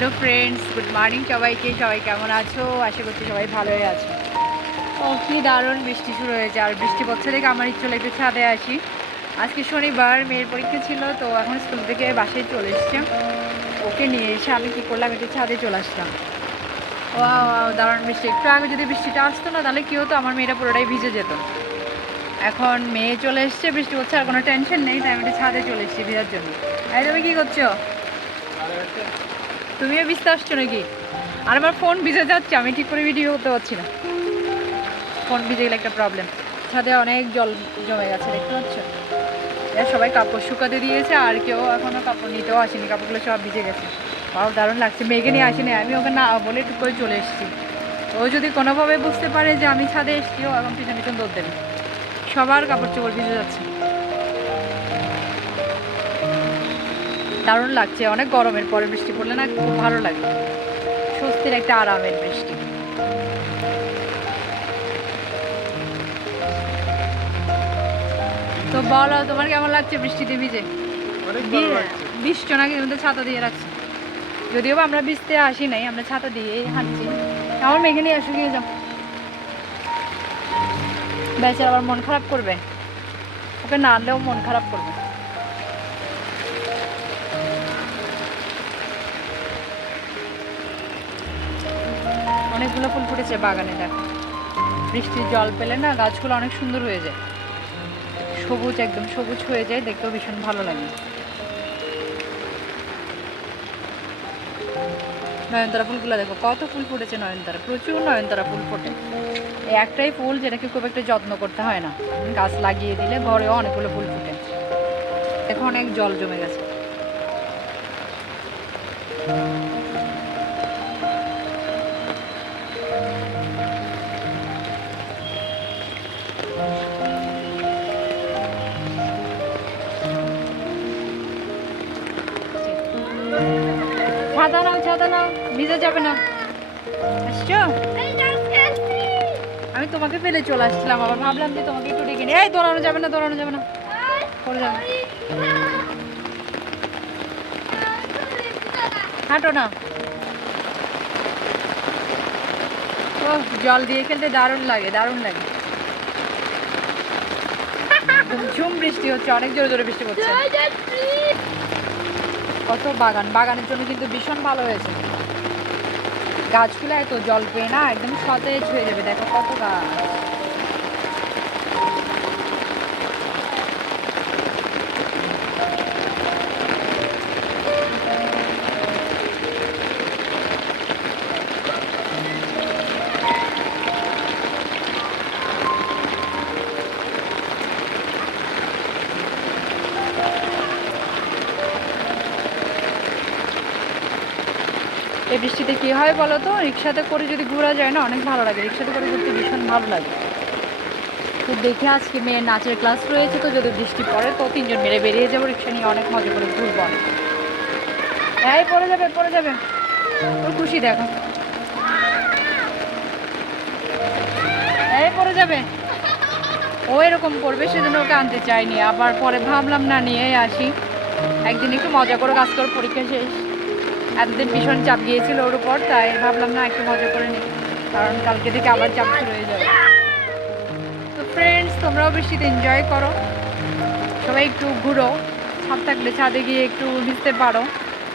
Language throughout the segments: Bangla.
হ্যালো ফ্রেন্ডস গুড মর্নিং সবাইকে। সবাই কেমন আছো? আশা করছি সবাই ভালোই আছো। ও, কি দারুণ বৃষ্টি শুরু হয়েছে। আর বৃষ্টি পড়ছে দেখে আমার ইচ্ছে একটু ছাদে আসি। আজকে শনিবার, মেয়ের পরীক্ষা ছিল, তো এখন স্কুল থেকে বাসায় চলে এসছে। ওকে নিয়ে এসে আমি কী করলাম? একটু ছাদে চলে আসলাম। ও দারুণ বৃষ্টি। একটু আগে যদি বৃষ্টিটা আসতো না, তাহলে কী হতো? আমার মেয়েটা পুরোটাই ভিজে যেত। এখন মেয়ে চলে এসছে, বৃষ্টি হচ্ছে আর কোনো টেনশন নেই, তাই আমি একটু ছাদে চলে এসেছি ভিজার জন্য। এই তুমি কী করছ? তুমিও ভিজতে আসছো নাকি? আর আমার ফোন ভিজে যাচ্ছে, আমি ঠিক করে ভিডিও করতে পারছি না। ফোন ভিজে গেলে একটা প্রবলেম ছাদে অনেক জল জমে গেছে, দেখতে পাচ্ছ? সবাই কাপড় শুকাতে দিয়েছে, আর কেউ এখনও কাপড় নিতেও আসেনি, কাপড়গুলো সব ভিজে গেছে। বাবা দারুণ লাগছে। মেয়েকে নিয়ে আসেনি, আমি ওকে না বলে একটু করে চলে এসেছি। ও যদি কোনোভাবে বুঝতে পারে যে আমি ছাদে এসেছি, ও এখন পিছনে পিছন দৌড় দেবে। সবার কাপড় চোপড় ভিজে যাচ্ছে। দারুণ লাগছে। অনেক গরমের পরে বৃষ্টি পড়লে না খুব ভালো লাগে। স্বস্তির একটা আরামের বৃষ্টি। তো বলো তোমার কেমন লাগছে বৃষ্টিতে ভিজে বৃষ্টি নাকি তুমি তো ছাতা দিয়ে রাখছি। যদিও বা আমরা ভিজতে আসি নাই আমরা ছাতা দিয়ে হাঁটছি। আমার মেঘে নিয়ে আসো গিয়ে যাও। বেচার আবার মন খারাপ করবে। ওকে না আনলেও মন খারাপ করবে। অনেকগুলো ফুল ফুটেছে বাগানে, দেখো। বৃষ্টির জল পেলে না গাছগুলো অনেক সুন্দর হয়ে যায়। সবুজ, একদম সবুজ হয়ে যায়, দেখতেও ভীষণ ভালো লাগে। নয়নতারা ফুলগুলো দেখো, কত ফুল ফুটেছে নয়নতারা, প্রচুর নয়নতারা ফুল ফোটে। এই একটাই ফুল যেটাকে খুব একটা যত্ন করতে হয় না। গাছ লাগিয়ে দিলে ঘরেও অনেকগুলো ফুল ফুটে। দেখো অনেক জল জমে গেছে। ছাতা নাও ছাতা নাও ভিজে যাবে না। আসছো? আমি তোমাকে ফেলে চলে আসছিলাম, আবার ভাবলাম যে তোমাকে একটু ডেকে এই, দৌড়ানো যাবে না, দৌড়ানো যাবে না। পড়ে যাবে। হাঁটো না। ও, জল দিয়ে খেলতে দারুণ লাগে দারুণ লাগে। ঝুম বৃষ্টি হচ্ছে, অনেক জোরে জোরে বৃষ্টি পড়ছে। কত বাগান। বাগানের জন্য কিন্তু ভীষণ ভালো হয়েছে। গাছগুলো এত জল পেয়ে না, একদম সতেজ হয়ে যাবে। দেখো কত গাছ। এই বৃষ্টিতে কী হয় বলো তো? রিক্সাতে করে যদি ঘোরা যায় না, অনেক ভালো লাগে। রিক্সাতে করে ঘুরতে ভীষণ ভালো লাগে। তো দেখে আজকে মেয়ের নাচের ক্লাস রয়েছে তো, যদি বৃষ্টি পড়ে তো তিনজন মেরে বেরিয়ে যাব, রিক্সা নিয়ে অনেক মজা করে ঘুরবো অনেক এই যাবে, পড়ে যাবে। তোর খুশি দেখো। এই, পড়ে যাবে। ও এরকম করবে, সেজন্য ওকে আনতে চাইনি। আবার পরে ভাবলাম না নিয়ে আসি। একদিন একটু মজা করে কাজ করে পরীক্ষা শেষ। এতদিন ভীষণ চাপ গিয়েছিল ওর উপর, তাই ভাবলাম না একটু মজা করে নিই, কারণ কালকে থেকে আবার চাপ শুরু হয়ে যাবে। তো ফ্রেন্ডস তোমরাও বেশি এনজয় করো। সবাই একটু ঘুরো, ছাদ থাকলে ছাদে গিয়ে একটু ভিজতে পারো।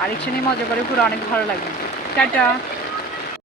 আর একসঙ্গে মজা করে ঘুরো, অনেক ভালো লাগবে। টাটা!